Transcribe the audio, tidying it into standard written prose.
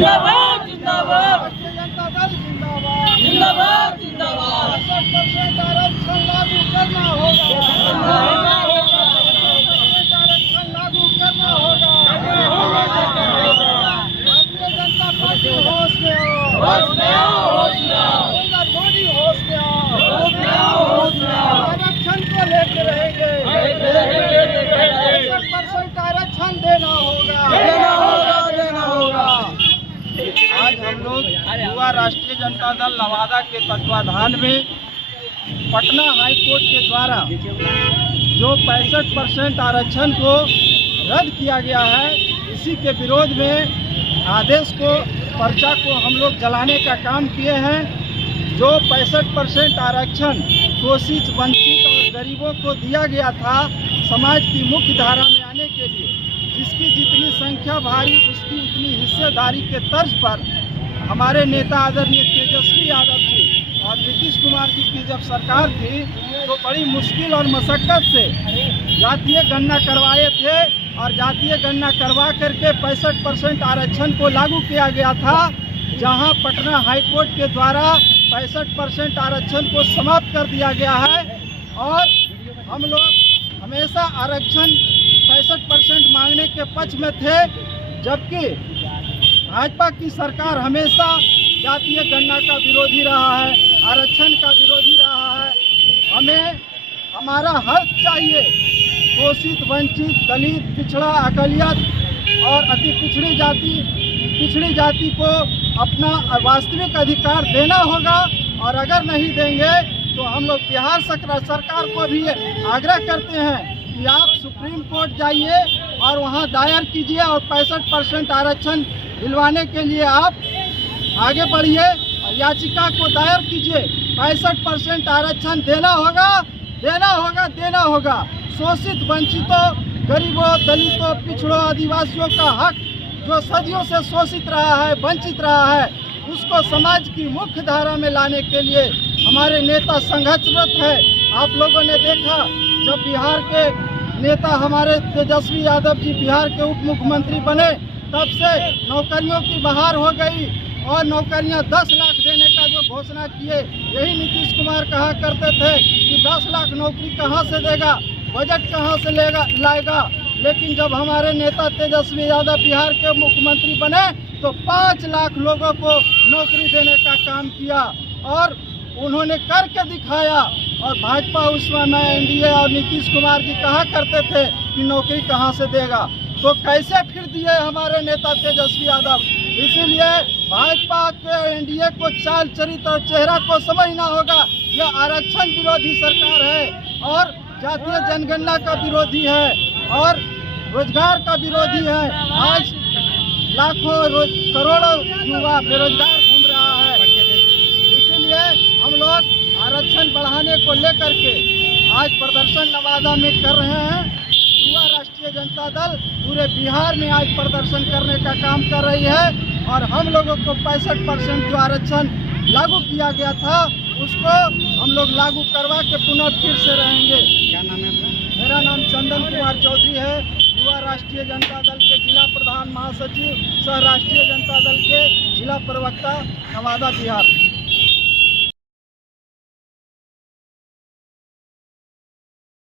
जिंदाबाद जिंदाबाद राष्ट्रीय जनता दल जिंदाबाद जिंदाबाद जिंदाबाद 60% आरक्षण लागू करना होगा। आरक्षण लागू करना होगा। भारतीय जनता पार्टी होश में आओ, होश में आओ, होश में आओ, नरेंद्र मोदी होश में आओ, होश में आओ, होश में आओ। आरक्षण को लेकर रहेंगे। 60% आरक्षण देना होगा, देना होगा, देना होगा। आज हम लोग युवा राष्ट्रीय जनता दल नवादा के तत्वाधान में पटना हाई कोर्ट के द्वारा जो 65% आरक्षण को रद्द किया गया है, इसी के विरोध में आदेश को पर्चा को हम लोग जलाने का काम किए हैं। जो 65% आरक्षण शोषित, वंचित और गरीबों को दिया गया था समाज की मुख्य धारा में आने के लिए, जिसकी जितनी संख्या भारी उसकी उतनी हिस्सेदारी के तर्ज पर हमारे नेता आदरणीय तेजस्वी यादव जी और नीतीश कुमार जी की जब सरकार थी तो बड़ी मुश्किल और मशक्कत से जातीय गणना करवाए थे और जातीय गणना करवा करके 65% आरक्षण को लागू किया गया था, जहां पटना हाई कोर्ट के द्वारा 65% आरक्षण को समाप्त कर दिया गया है। और हम लोग हमेशा आरक्षण 65% मांगने के पक्ष में थे, जबकि भाजपा की सरकार हमेशा जातीय गणना का विरोधी रहा है, आरक्षण का विरोधी रहा है। हमें हमारा हक चाहिए। शोषित, वंचित, दलित, पिछड़ा, अकलियत और अति पिछड़ी जाति को अपना वास्तविक अधिकार देना होगा। और अगर नहीं देंगे तो हम लोग बिहार सरकार को भी आग्रह करते हैं कि आप सुप्रीम कोर्ट जाइए और वहां दायर कीजिए और 65% आरक्षण दिलवाने के लिए आप आगे बढ़िए और याचिका को दायर कीजिए। 65% आरक्षण देना होगा, देना होगा, देना होगा। शोषित, वंचितों, गरीबों, दलितों, पिछड़ों, आदिवासियों का हक जो सदियों से शोषित रहा है, वंचित रहा है, उसको समाज की मुख्य धारा में लाने के लिए हमारे नेता संघर्षरत है। आप लोगों ने देखा जब बिहार के नेता हमारे तेजस्वी यादव जी बिहार के उप मुख्यमंत्री बने, तब से नौकरियों की बहार हो गई और नौकरियां 10 लाख देने का जो घोषणा किए, यही नीतीश कुमार कहा करते थे कि 10 लाख नौकरी कहां से देगा, बजट कहां से लाएगा। लेकिन जब हमारे नेता तेजस्वी यादव बिहार के मुख्यमंत्री बने तो 5 लाख लोगों को नौकरी देने का काम किया और उन्होंने करके दिखाया। और भाजपा उस समय एनडीए और नीतीश कुमार जी कहा करते थे कि नौकरी कहां से देगा, तो कैसे फिर दिए हमारे नेता तेजस्वी यादव। इसीलिए भाजपा के एनडीए को चाल, चरित्र और चेहरा को समझना होगा। यह आरक्षण विरोधी सरकार है और जातीय जनगणना का विरोधी है और रोजगार का विरोधी है। आज लाखों करोड़ों युवा बेरोजगार घूम रहा है। इसीलिए हम लोग आरक्षण बढ़ाने को लेकर के आज प्रदर्शन नवादा में कर रहे हैं। युवा राष्ट्रीय जनता दल पूरे बिहार में आज प्रदर्शन करने का काम कर रही है और हम लोगों को 65% जो आरक्षण लागू किया गया था उसको हम लोग लागू करवा के पुनः फिर से रहेंगे। क्या नाम है आपका? मेरा नाम चंदन कुमार चौधरी है, युवा राष्ट्रीय जनता दल के जिला प्रधान महासचिव, सह राष्ट्रीय जनता दल के जिला प्रवक्ता, नवादा बिहार।